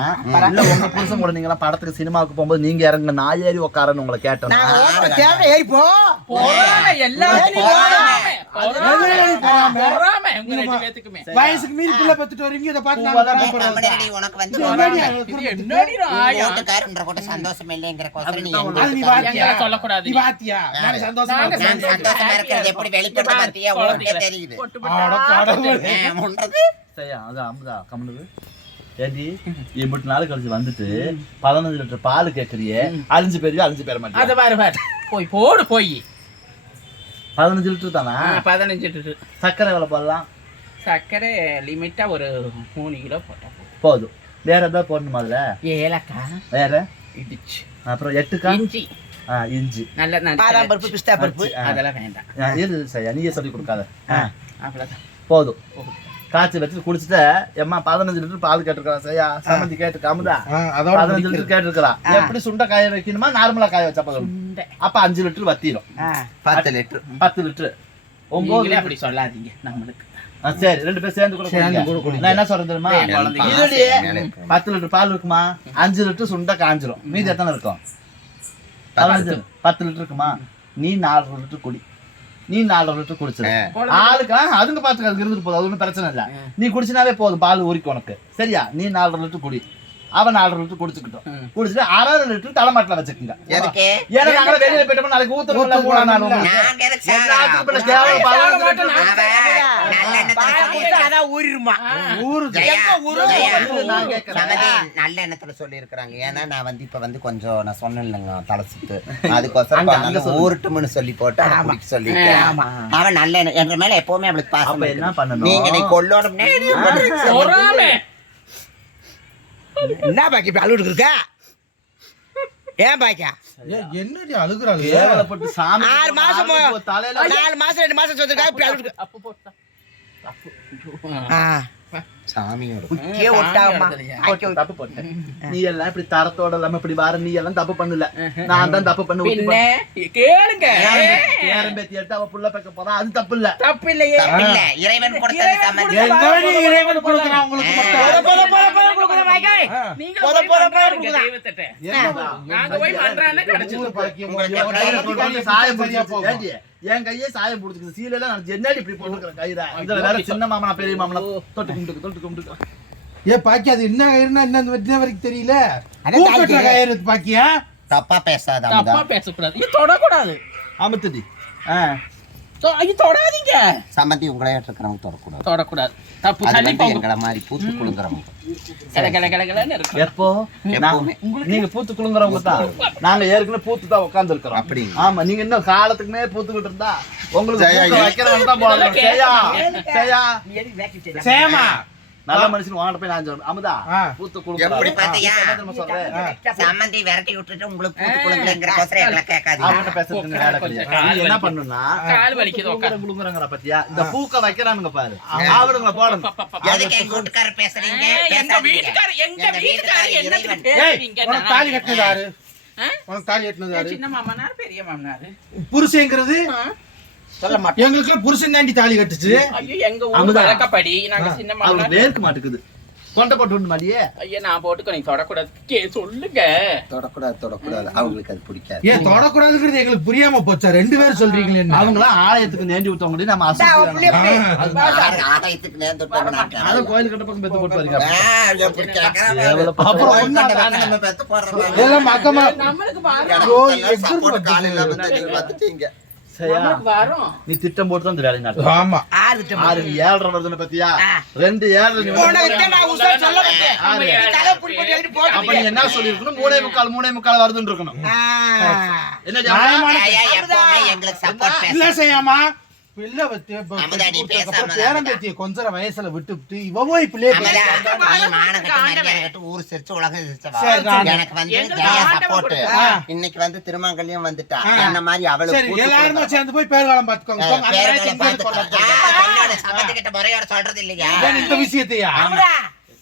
இல்ல உங்க புருஷன் கூட நீங்க படத்துக்கு சினிமாவுக்கு போகும்போது நீங்க இறங்க நான் ஏறி உட்காரன்னு உங்களை கேட்டேன். நாங்க ஓட்ட தேவை ஏறிப்போ. போறாம எல்லாத்தையும் போறாம உங்க ரெண்டு பேத்துக்குமே. வயசுக்கு மீறி பிள்ளை பெத்துட்டு வரீங்க, இதை பார்த்து நாங்க பூவெல்லாம் பயப்படுறோம். தமிழடி உனக்கு வந்து இது என்னடி ராயா? வீட்டுக்காரன்ற கூட சந்தோஷம் இல்லைங்கிற கோசரம் நீ எங்க அது நீ வீட்டுக்காரர் வாத்தியா? எங்களை சொல்லக்கூடாது. நீ வாத்தியா? நாங்க சந்தோஷமா நாங்க இருக்கோம். நான் சந்தோஷமா இருக்கிறது எப்படி வெளிப்படுத்த பாத்தியா? உனக்கே தெரியுது. போட்டு அட போட்டா. கடவுளே. முன்றது சரியா அது அமுதா கம்முனது ஏண்டி எம்பிட்டு நாள் கழிச்சு வந்துட்டு 15 லிட்டர் பால் கேட்கறியே, அழிஞ்சு பெரிய அழிஞ்சு பெற மாட்டேன். அத பாரு பாரு. போய் போடு போய். 15 லிட்டர் தானா? 15 லிட்டர். சக்கரை எவ்வளவு போடலாம்? சர்க்கரை லிமிட்டா ஒரு 3 கிலோ போட்டா போதும். வேற ஏதாவது போடணுமா அதுல? ஏலக்காய் வேற இடிச்சு அப்புறம் 8 இஞ்சி இஞ்சி நல்ல பாதாம் பருப்பு பிஸ்தா பருப்பு. அதெல்லாம் வேண்டாம். இரு சரியா நீயே சொல்லி கொடுக்காத. அவ்வளவுதான். போதும். காய்ச்சி வச்சு குடிச்சிட்டு எம்மா 15 லிட்டர் பால் கேட்டிருக்கா சரியா? சம்மந்தி கேட்டு அமுதா அதோட 15 லிட்டர் கேட்டிருக்கா. எப்படி சுண்ட காய வைக்கணுமா நார்மலா காய வச்சா போதும்? அப்ப 5 லிட்டர் வத்திரும். 10 லிட்டர் 10 லிட்டர் 9 நீங்களே அப்படி சொல்லாதீங்க நம்மளுக்கு. சரி 2 பேர் சேர்ந்து கூட குடிங்க. நான் என்ன சொல்றேன் தெரியுமா? குழந்தைங்க. இருடி. 10 லிட்டர் பால் இருக்குமா? 5 லிட்டர் சுண்ட காஞ்சிரும். மீதி எத்தனை இருக்கும்? 10 லிட்டர் இருக்குமா? நீ 4 லிட்டர் குடி. நீ 4 லிட்டர் குடிச்சிரு. ஆளுக்கு அதுங்க பாத்துக்க, அதுக்கு இருந்துட்டு போதும். அது ஒன்றும் பிரச்சனை இல்லை. நீ குடிச்சினாவே போதும், பால் ஊறிக்கும் உனக்கு. சரியா? நீ 4 லிட்டர் குடி, அவன் 4 லிட்டர் குடிச்சுக்கிட்டோம். குடிச்சிட்டு 1/2 லிட்டர் தலைமாட்டில் வச்சுக்கோங்க. எதுக்கு? ஏன்னா நாங்களே வெளியில போயிட்டோம், நாளைக்கு ஊத்துறோம்ல 3 நாள் உங்களுக்கு. நாங்க எதுக்கு எல்லாத்துக்கும் இப்ப சாப்பிடுறோம்? கேவலம் 15 லிட்டர். அவன் நல்லெண்ணெய் பாதாம் குடிச்சா அதான் ஊறிடுமா. ஊரு ஜெயா, ஜெயா, நான் கேட்கறேன். சமதி நல்ல எண்ணத்துல சொல்லி இருக்கிறாங்க. ஏன்னா நான் வந்து இப்ப வந்து கொஞ்சம் நான் சொன்னேன்லங்க தலை சுத்து, அதுக்கோசரம் ஊருட்டும்னு சொல்லி போட்டு அவனை குடிக்க சொல்லிட்டேன். அவன் நல்ல எண்ணெய் என்ற மேல எப்பவுமே அவளுக்கு பாசம் அப்ப என்ன இருக்கு. பண்ணணும்? நீங்க நீ கொல்லோடும் பொறாமை. என்ன பாக்கி இப்படி அழுடு இருக்கா? ஏன் பாக்கியா? என்னடி அழுகுறாங்க? கேவலப்பட்டு சாமி 6 மாசம் தலையில 4 மாசம் 2 மாசம் சொல்லிருக்கா இப்படி அழுடு. அப்ப போட்டா. தப்பு. சாமியோட முக்கிய ஒட்டாமா. தப்பு போட்டேன். நீ எல்லாம் இப்படி தரத்தோட இல்லாம இப்படி வார, நீ எல்லாம் தப்பு பண்ணல. நான் தான் தப்பு பண்ண பின்ன கேளுங்க. பேத்தி எடுத்து அவ புள்ள பெக்க போறா, அது தப்பு இல்ல. தப்பு இல்லையே. இல்ல இறைவன் கொடுத்தது சமதி. என்னடி இறைவன் கொடுக்குறான் உங்களுக்கு மட்டும்? நீங்க போத, போய் போத, பண்றாருங்க போத. தெய்வத்திட்ட. என்னடா? நாங்க போய் பண்றானே கிடைச்சது. ஊரு பாக்கியம் உங்களுக்கு உங்க கையில கையில போட்டு சாயம் பிடிச்சிருச்சு. ஏண்டி? என் கையே சாயம் பிடிச்சிருக்கு. சீலையில நான் என்னடி இப்படி போட்டுக்கிற கயிறா? இதுல வேற சின்ன மாமனா பெரிய மாமனா தொட்டு கும்பிட்டு ஏ பாக்கி அது என்ன கயிறுனா என்ன வரைக்கும் தெரியல. அதான் பூக்கட்டுற கயிறு பாக்கியா? தப்பா பேசாத தப்பா பேசக்கூடாது. இது தொடக்கூடாது. அமுத்துடி. ஐயோ தொடாதீங்க. சம்மந்தி உங்களே இருக்கிறவங்க தொடக்கூடாது. தொடக்கூடாது. தப்பு அது தள்ளி வந்து போங்க. எங்களை மாதிரி பூத்து குழுங்குறவங்க. கலகலகலகலன்னு இருக்கும். எப்போ நீங்க பூத்து குலுங்குறவங்க தான். நாங்க ஏற்கனவே பூத்து தான் உட்கார்ந்து இருக்கிறோம். அப்படி ஆமா, நீங்க இன்னும் காலத்துக்குமே பூத்துக்கிட்டு இருந்தா உங்களுக்கு ஜெயா, பூக்க வைக்கிறவங்க தான் போடணும். ஜெயா, ஜெயா. நீ எதுக்கு வேக்கிட்டு இருக்க? சேமா நல்ல மனுஷன் வாங்கிட்டு போய் நான் சொல்றேன். அமுதா ஆ. பூத்து எப்படி குலுங்குறாங்க. பாத்தியா? என்ன தெரியுமா சொல்றேன்? சம்மந்தி விரட்டி விட்டுட்டு உங்களுக்கு பூத்து குழுங்குறங்கிற கோசரம் எங்களை கேட்காதீங்க. அவன்கிட்ட பேசுறதுக்கு வேலை கிடையாது. நீ என்ன பண்ணுன்னா கால் வலிக்குது உட்கார். குலுங்குறாங்கற பத்தியா? இந்த பூக்க வைக்கிறானுங்க பாரு. ஆவடுங்கள போடணும். எதுக்கு எங்க வீட்டுக்காரர் பேசுறீங்க? எங்க வீட்டுக்காரர் என்னத்துக்கு பேசுறீங்க? உனக்கு தாலி கட்டினது யாரு? உனக்கு தாலி கட்டினது யாரு? சின்ன மாமனார் பெரிய மாமனார். புருஷங்கிறது சொல்ல மாட்டேன். எங்களுக்கு புருஷன் தாண்டி தாலி கட்டுச்சு. ஐயோ எங்க ஊர் வழக்கப்படி நாங்க சின்ன அவளுக்கு மாமனார். வேர்க்க மாட்டேங்குது. கொண்ட போட்டு விட்டு மாட்டியே. ஐயா நான் போட்டுக்கோ, நீ தொடக்கூடாது. சொல்லுங்க. தொடக்கூடாது. அவங்களுக்கு அது பிடிக்காது. ஏன் தொடக்கூடாதுங்கிறது எங்களுக்கு புரியாம போச்சா? 2 பேரும் சொல்றீங்களே என்ன? அவங்களாம் ஆலயத்துக்கு நேண்டி விட்டவங்க நம்ம புள்ளி எப்படி? ஆலயத்துக்கு நேர்ந்துட்டோம்னாக்க அது கோயில் கட்ட பக்கம் பெத்து போட்டு வரீங்க. எப்படி கேட்கறாங்க? அப்புறம் நம்ம பெத்து போடுறோம். எல்லாம் மக்கமா நம்மளுக்கு வரும். ஐயோ, சப்போர்ட் காலையில வந்து நீங்க வந்துட்டீங்க. சரியா? நம்மளுக்கு வரும். நீ திட்டம் போட்டு தான் இந்த வேலையை நடத்த. ஆமா. 6 7 வருதுன்னு பத்தியா? 2 7 நீ உனக்கு நான் உசுர் சொல்ல மாட்டேன். ஆறு. நீ தலை புடி போட்டு எடுத்து போட்டு அப்ப நீ என்ன சொல்லிருக்கணும்? 3:45 வருதுன்னு இருக்கணும். என்ன நியாயமான ஐயா, எப்பவுமே எங்களுக்கு சப்போர்ட் இல்ல பேச செய்யாமா பிள்ளை அமுதா, நீ பேசாம பேரம்பேத்திய கொஞ்சம் வயசுல விட்டு இவ போய் பிள்ளைய அமுதா, பேச- நீ மானகட்ட மரியாதை கட்டு ஊர் சிரிச்சு உலகம் சிரிச்சவா. சரி, நான் எனக்கு வந்து எங்களுக்கு ஜெயா ஆண்டவன் சப்போர்ட். கொடுத்தா. இன்னைக்கு வந்து திருமங்கல்யம் வந்துட்டா. ஆ. என்ன மாதிரி அவளுக்கு சரி பூத்து எல்லாருமே குலுங்குறா. சேர்ந்து போய் பேர்காலம் பாத்துக்கோங்க போங்க. அந்த பேர்களை நேரத்துல இங்க பார்த்து கொண்டாடுறோம். சம்மந்திக்கிட்ட முறையோட சொல்றது இல்லையா? ஏன் இந்த விஷயத்தையா? அமுதா,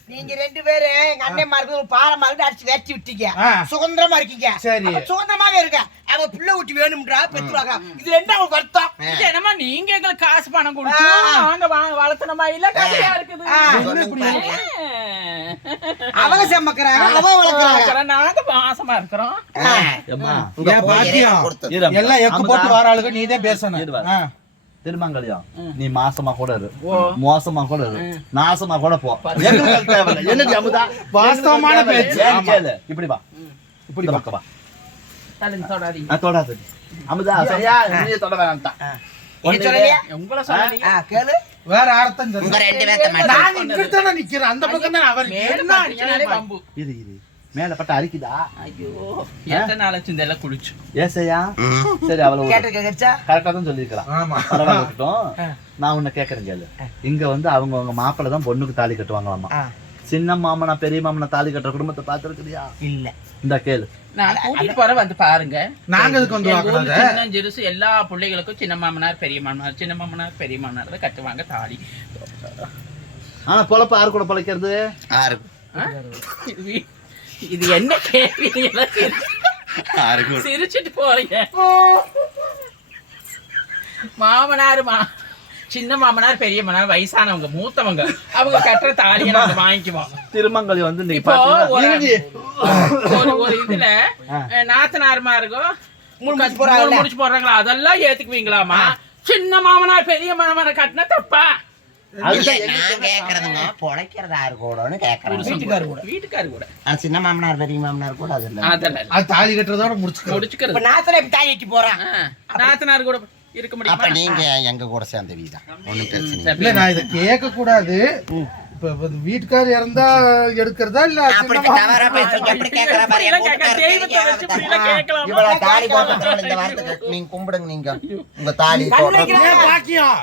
நீங்க 2 பேரும் எங்க அண்ணன் மாருக்கு ஒரு பாலம் மாதிரி அடிச்சு வெட்டி விட்டீங்க. ஆ. சுதந்திரமா இருக்கீங்க. சரி. அப்ப சுதந்திரமாவே இருக்க. அவ பிள்ளை ஊட்டி வேணும்ன்றா பெத்துவாங்க. இது என்ன உங்களுக்கு வருத்தம்? இது என்னமா நீங்க எங்களுக்கு காசு பணம் கொடுத்து நாங்க வளர்த்தனமா இல்ல கதையா இருக்குது. சொல்லுங்க பாருங்க. அவங்க செம்மக்கிறாங்க, அவ வளர்க்குறாங்க. நாங்க பாசமா இருக்கிறோம். ஏம்மா, உங்க ஏன் போய் பாக்கியம்? இறைவன் கொடுத்தது. இரு அம்மா. எல்லாம் எக்கு போட்டு வர ஆளுக்கு நீதான் பேசணும். இரு வா. ஆ. திருமங்கல்யம் நீ மாசமா கூட இரு, மோசமா கூட இரு, நாசமா கூட போ. எங்களுக்கு அது தேவையில்லை. என்னடி அமுதா? வாஸ்தவமான பேச்சு. ஏன் கேளு. இப்படி வா, இப்படி இந்த வா. பக்கம் வா. தள்ளி தொடாதீங்க. நான் தொடாது. அமுதா சரியா? நீ தொட வேண்டாம். நீ சொல்லலையா? உங்களை சொல்லலையா? கேளு. வேற ஆடத்தான் தெரியும். உங்க 2 பேர்த்த மட்டும் நான் இங்கிட்டு நிக்கிறேன். அந்த பக்கம் தான் அவர் மேல என்ன அடிச்சாலே பம்பு. இரு இரு, மேல பட்ட அரிக்குதா? ஐயோ எத்தனை நாளாச்சு இதெல்லாம் குடிச்சு. ஏசையா? சரி, அவளை கேட்டிருக்க கச்சா? கரெக்டா தான் சொல்லிருக்கலாம். ஆமா. பரவாயில்ல இருக்கட்டும். நான் உன்னை கேட்கறேன் கேளு. இங்க வந்து அவங்க மாப்பிள்ளை தான் பொண்ணுக்கு தாலி கட்டுவாங்களாமா. சின்ன மாமனா பெரிய மாமனா தாலி கட்டுற குடும்பத்தை பாத்துருக்கியா? இல்ல. இந்த கேளு. நான் கூட்டிட்டு போற வந்து பாருங்க. நாங்க இதுக்கு வந்து எங்க ஊர்ல வாக்குறது. சின்ன சிறுசு எல்லா பிள்ளைகளுக்கும் சின்ன மாமனார் பெரிய மாமனார், சின்ன மாமனார் பெரிய மாமனார் தான் கட்டுவாங்க தாலி. ஆனா பொழப்பு யாரு கூட பழைக்கிறது? ஆறு ஆ? இது என்ன கேள்வி? எல்லாம் சிரிச்சிட்டு போறீங்க. மாமனார் சின்ன மாமனார் பெரிய மாமனார் வயசானவங்க மூத்தவங்க அவங்க கட்டுற தாலியை நாங்க வாங்கிக்குவோம். திருமங்கலம் வந்து இன்னைக்கு இப்போ பாத்தீங்கன்னா ஒரு இதுல நாத்தனாருமா இருக்கும் முடிச்சு போடுறாங்களா அதெல்லாம் ஏத்துக்குவீங்களாமா? சின்ன மாமனார் பெரிய மாமனார் கட்டினா தப்பா? நான் கேக்குறதுங்க பொழைக்கிறது ஆறு கூடன்னு கேக்குறேன். வீட்டுக்காரு கூட ஆனா சின்ன மாமனார் பெரிய மாமனார் கூட அது இல்ல. அதெல்லாம் அது தாலி கட்டுறதோட முடிச்சுக்கிறோம். முடிச்சுக்கிறது. நாத்தனை தாய் வச்சு போறான். நாத்தனார் கூட இருக்க அப்ப முடியுமா? நீங்க எங்க கூட சேர்ந்த வீதா ஒண்ணும் பிரச்சனை இல்லை. இல்ல நான் இதை கேட்க கூடாது. இப்ப வீட்டுக்காரர் இறந்தா எடுக்கிறதா இல்ல அப்படி சின்ன தவறா பேசுறீங்க. எப்படி கேக்குற மாதிரி என் வீட்டுக்காரர் தெய்வத்தை வச்சு பெரிய இப்படிலாம் கேட்கலாமா? இவ்வளவு தாலி போட்டதுனால இந்த வார்த்தை நீங்க கும்பிடுங்க. நீங்க உங்க தாலி போடுறது ஏன் பாக்கியம்?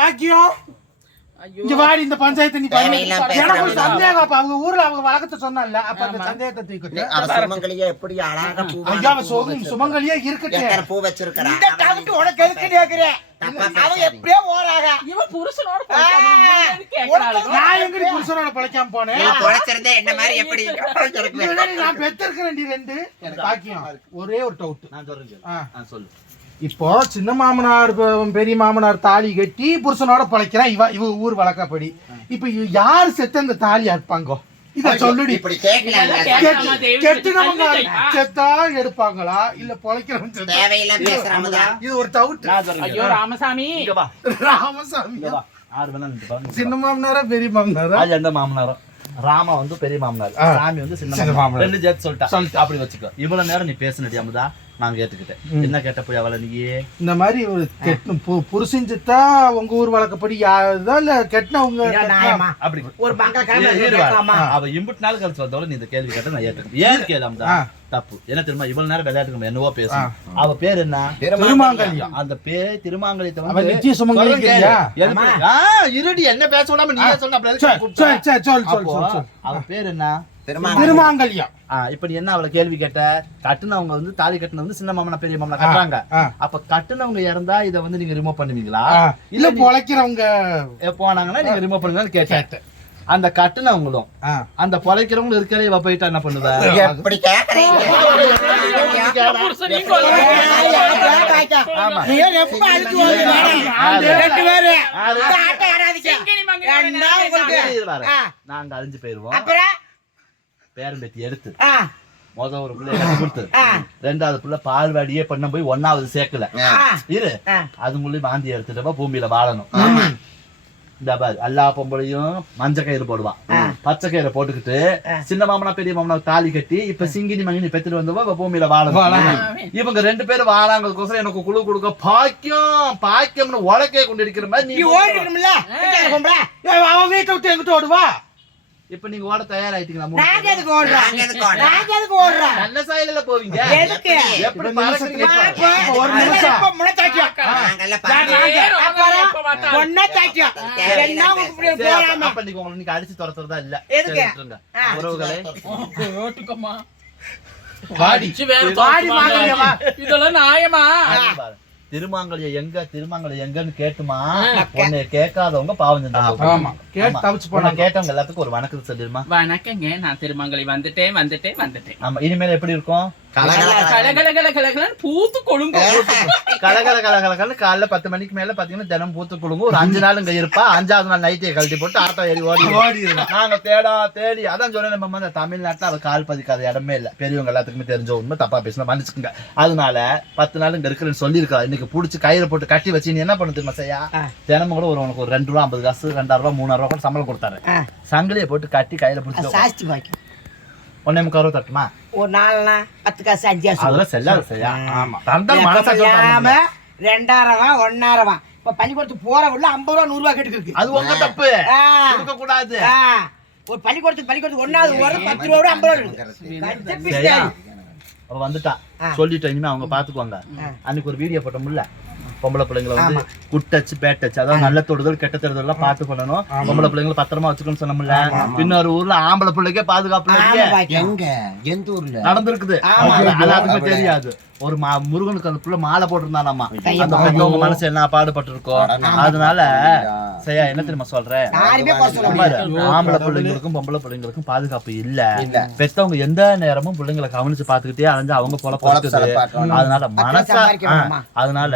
பாக்கியம் ஐயோ இங்க வாடி இந்த பஞ்சாயத்து நீ பண்ணு. தேவையில்லாம பேசுற எனக்கு ஒரு மாதிரி சந்தேகம். அப்ப அவங்க ஊர்ல அவங்க வழக்கத்தை சொன்னால அப்ப அந்த சந்தேகத்தை தூக்கிட்டு அவ சுமங்கலியா எப்படி அழகா பூ ஐயா சுமங்கலியா இருக்கட்டும். எத்தனை பூ வச்சிருக்கா? இந்த டவுட் உனக்கு எதுக்கு கேக்குறேன்? அவன் எப்படியோ ஓராக. இவன் புருஷனோட நான் எங்கடி புருஷனோட பழைக்காம போனேன்? பொழைச்சிருந்தே என்ன மாதிரி எப்படி இல்ல, நான் பெத்திருக்கிறேன் 2 பாக்கியம். ஒரே ஒரு டவுட். நான் சொல்றேன் கேளு. சொல்லு. இப்போ சின்ன மாமனார் பெரிய மாமனார் தாலி கட்டி புருஷனோட பழைக்கிறான். இவ ஊர் வழக்கப்படி. இப்ப யாரு செத்து அந்த தாலி அறுப்பாங்க? இத சொல்லுடி. இப்படி கேட்கலாம். கெட்டுனவங்க செத்தா எடுப்பாங்களா இல்ல பொழைக்கிறவங்க செத்தா? தேவையில்லாம பேசுறாமதா? இது ஒரு டவுட். நான் சொல்றேன் ஐயோ கேளு. ராமசாமி இங்க வா, ராமசாமி இங்க வா. 6 வேணா நின்று பாருங்க. சின்ன மாமனாரா பெரிய மாமனாரா? அது எந்த மாமனாரும்? ராமா வந்து பெரிய மாமனார், சாமி வந்து சின்ன மாமனார். 2 சேர்த்து சொல்லிட்டா. அப்படி வச்சுக்கோ. இவ்வளவு நேரம் நீ பேசுனடி அமுதா, நான் கேட்டுக்கிட்டேன். என்ன கேட்ட போய் அவளை நீயே இந்த மாதிரி ஒரு புருஷன் சித்தா உங்க ஊர் வழக்கப்படி யாருதான் இல்ல கெட்டினவங்க நியாயமா அப்படி ஒரு மங்கள கிழமை இரு, இரு, கேட்கலாமா? அவ இம்புட்டு நாள் கழிச்சு வந்தவள நீ இந்த கேள்வி கேட்ட நான் ஏத்துக்கிறேன். ஏன் கேளாம தப்பு என்ன தெரியுமா? இவ்வளவு நேரம் விளையாட்டுக்கு நம்ம என்னவோ பேசணும். அவ பேர் என்ன? திருமாங்கல்யம். அந்த பேர் திருமாங்கல்யத்தை அவ வந்து நிச்சய சுமங்கலி இல்லையா? இருடி என்ன பேச விடாம நீயே சொன்ன அப்புறம் எதுக்கு கூப்பிட்ட? அப்போ அவ பேர் என்ன? திருமாங்கல்யம். இப்ப நீ என்ன அவளை கேள்வி கேட்ட? கட்டுனவங்க வந்து தாலி கட்டுன வந்து சின்ன மாமனா பெரிய மாமனா கட்டுறாங்க. அப்ப கட்டுனவங்க இறந்தா இதை வந்து நீங்க ரிமூவ் பண்ணுவீங்களா? இல்ல பொழைக்கிறவங்க போனாங்கன்னா நீங்க ரிமூவ் பண்ணுவீங்கன்னு கேட்டேன். அந்த கட்டுனவங்களும் அந்த பொழைக்கிறவங்களும் இருக்கவே இவ போயிட்டா என்ன பண்ணுவ? எப்படி கேக்குறீங்க? புருஷனையும் கொல்லுங்க. ஆமா. நீ எப்ப அழுத்து வருவீங்க? ரெண்டு பேரு. இந்த ஆட்டை ஆடாதீங்க. சிங்கினி மங்கினி ரெண்டா உங்களுக்கு. நாங்க அழிஞ்சு போயிருவோம். அப்புறம் பேரன் பேத்தி எடுத்து ஆ, முதல் ஒரு பிள்ளை கட்டி கொடுத்து ரெண்டாவது பிள்ளை பால்வாடியே பண்ண போய் 1வது சேர்க்கல இரு அது மூலியம் வாந்தி எடுத்துட்டப்ப பூமியில வாழணும். இந்த பாரு எல்லா பொம்பளையும் மஞ்சள் கயிறு போடுவான், பச்சை கயிறை போட்டுக்கிட்டு சின்ன மாமனா பெரிய மாமனா தாலி கட்டி இப்ப சிங்கினி மங்கினி பெத்துட்டு வந்தவ பூமியில வாழணும். இவங்க 2 பேரும் வாழாங்கிறதுக்கோசரம் எனக்கு குழு கொடுக்க பாக்கியம் பாக்கியம்னு உலக்கைய கொண்டு அடிக்கிற மாதிரி நீ நீ ஓடிக்கணும்ல பொம்பளை. அவன் வீட்டை விட்டு எங்கிட்ட ஓடுவா? இப்ப நீங்க ஓட தயாராயிட்டீங்களா? நாங்க எதுக்கு ஓடுறோம்? நாங்க எதுக்கு ஓடுறோம்? நல்ல சாயில போவீங்க. எதுக்கு? எப்படி பறக்குறீங்க? ஒரு நிமிஷம். எப்ப முளைச்சாச்சியம்? நாங்கெல்லாம் பாத்து- அப்புறம் ஒன்னா சாச்சியம். என்ன உங்களுக்கு இப்படி போறாம? அப்ப நீங்க உங்களை நீங்க அடிச்சு துரத்துறதா இல்ல. எதுக்கு? சரி, விட்டுருங்க. உறவுகளே ஓட்டுக்கம்மா. வாடி. அடிச்சு வேற வாடி தோத்துவாங்க. மாங்கல்யமா. இதெல்லாம் நியாயமா? பாரு. திருமாங்கல்யம் எங்க திருமாங்கல்யம் எங்கன்னு கேட்டுமா உன்னை கேட்காதவங்க பாவம் செஞ்சாங்க. ஆமா. கேட்டு தவிச்சு போனா கேட்டவங்க எல்லாத்துக்கும் ஒரு வணக்கத்தை சொல்லிருமா? வணக்கங்க, நான் திருமங்கலி வந்துட்டேன். ஆமா இனிமேல எப்படி இருக்கும்? கலகலன்னு பூத்து கொழுங்க. கலகலன்னு காலைல 10 மணிக்கு மேல பாத்தீங்கன்னா தினம் பூத்து குழுங்க. ஒரு 5 நாள் இங்க இருப்பா. 5வது நாள் நைட்டே கழட்டி போட்டு ஆட்டோ ஏறி ஓடி நாங்க தேடி அதான் சொன்னேன். நம்ம வந்து தமிழ்நாட்டுல அவ கால் பதிக்காத இடமே இல்ல. பெரியவங்க எல்லாத்துக்குமே தெரிஞ்ச உண்மை, தப்பா பேசினா மன்னிச்சுக்குங்க. அதனால 10 நாள் இங்க இருக்கிறேன்னு சொல்லியிருக்கா. இன்னைக்கு புடிச்சு கயிறை போட்டு கட்டி வச்சு நீ என்ன பண்ண தெரியுமா செய்யா? தினமும் கூட உனக்கு ஒரு 2 ரூபா 50 காசு 2000 ரூபா 3000 ரூபா கூட சம்பளம் கொடுத்தாரு. சங்கிலியை போட்டு கட்டி கையில பிடிச்சி சாஸ்தி வாய்க்கும். 1.25 ரூபா தட்டுமா? ஒரு 4 10 காசு 5 காசு. அதெல்லாம் செல்லாது செய்யா. ஆமா தந்தால் எப்ப மனசா இல்லாம 2000 1,000 இப்ப பள்ளிக்கூடத்துக்கு போற உள்ள 50 ரூபா 100 ரூபா கேட்டுருக்கு. அது உங்க தப்பு. ஆ. கொடுக்க கூடாது. ஒரு பள்ளிக்கூடத்துக்கு 1வது வர 10 ரூபா 50 ரூபா இருக்கு. சரியா? அவ வந்துட்டா சொல்லிட்டேன். இனிமே அவங்க பாத்துக்குவாங்க. அன்னைக்கு ஒரு வீடியோ போட்டோம்ல, பொம்பளை பிள்ளைங்களை வந்து குட்டச்சு பேட்டச்சு, அதாவது நல்ல தொடுதல் கெட்ட தொடுதல் எல்லாம் பாத்து பண்ணணும். பொம்பளை பிள்ளைங்களை பத்திரமா வச்சுக்கணும்னு சொன்னோம்ல. இன்னொரு ஊர்ல ஆம்பளை பிள்ளைக்கே பாதுகாப்பு எங்க எந்த ஊர்ல நடந்திருக்குது. அதுக்கு தெரியாது. ஒரு முருகனுக்கு அந்த புள்ள மாலை போட்டிருந்தானாமா. அந்த பெண்ணவங்க மனசு என்ன பாடுபட்டு இருக்கோம். அதனால சரியா என்ன தெரியுமா சொல்றேன்? ஆம்பளை பிள்ளைங்களுக்கும் பொம்பளை பிள்ளைங்களுக்கும் பாதுகாப்பு இல்ல. பெத்தவங்க எந்த நேரமும் பிள்ளைங்களை கவனிச்சு பாத்துக்கிட்டே அலைஞ்சு அவங்க பொழப்பது. அதனால மனசா அதனால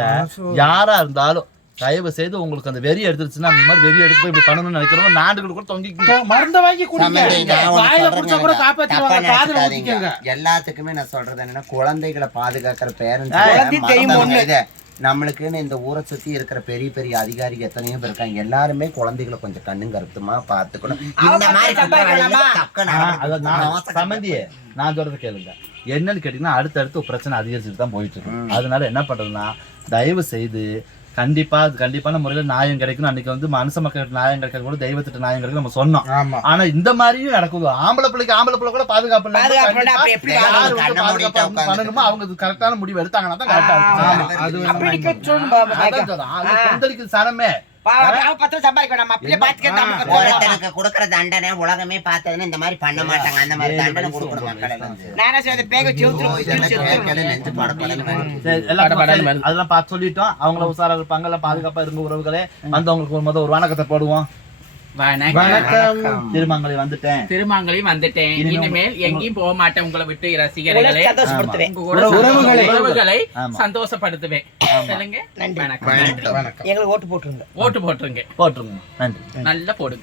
யாரா இருந்தாலும் தயவு செய்து உங்களுக்கு அந்த வெறி எடுத்துருச்சுன்னா அந்த மாதிரி வெறி எடுத்து இப்படி பண்ணணும்னு நினைக்கிறவங்க நாடுகள் கூட தொங்கி மருந்த வாங்கி குடிங்க. வாயில புடிச்சா கூட காப்பாத்திடுவாங்க. காதுல ஊத்திக்கங்க. எல்லாத்துக்குமே நான் சொல்றது என்னன்னா, குழந்தைகளை பாதுகாக்கிற பேரண்ட்ஸ் நம்மளுக்குன்னு இந்த ஊரை சுத்தி இருக்கிற பெரிய பெரிய அதிகாரிகள் எத்தனையோ பேர் இருக்காங்க. எல்லாருமே குழந்தைகளை கொஞ்சம் கண்ணும் கருத்துமா பாத்துக்கணும். இந்த மாதிரி சம்பந்தியே நான் சொல்றது கேளுங்க. என்னன்னு கேட்டீங்கன்னா அடுத்தடுத்து பிரச்சனை அதிகரிச்சுட்டு தான் போயிட்டு இருக்கு. அதனால என்ன பண்றதுன்னா, தயவு செய்து கண்டிப்பான முறையில நியாயம் கிடைக்கணும். அன்னைக்கு வந்து மனுஷ மக்களுக்கு நியாயம் கிடைக்கிறது கூட தெய்வத்திட்ட நியாயம் கிடைக்கும் நம்ம சொன்னோம். ஆனா இந்த மாதிரியும் நடக்குது. ஆம்பளை பிள்ளை கூட பாதுகாப்பு பண்ணணுமோ அவங்க கரெக்டான முடிவு எடுத்தாங்கன்னா தான் கரெக்டா இருக்கும். சனமே ஒருத்தனுக்கு கொடுக்கற தண்டனை உலகமே பார்த்ததுன்னு இந்த மாதிரி பண்ண மாட்டாங்க. அந்த மாதிரி தண்டனை கொடுக்கணும் அதெல்லாம் பார்த்து சொல்லிட்டோம். அவங்கள உசாரா இருப்பாங்க, எல்லாம் பாதுகாப்பா இருங்க உறவுகளே. வந்தவங்களுக்கு ஒரு வணக்கத்தை போடுவோம். வணக்கம். திருமாங்கலி வந்துட்டேன். இனிமேல் எங்கேயும் போக மாட்டேன். உங்களை விட்டு ரசிகர்களை உறவுகளை சந்தோஷப்படுத்துவேன். சொல்லுங்க. வணக்கம். எங்களுக்கு ஓட்டு போட்டுருங்க. நன்றி. நல்லா போடுங்க.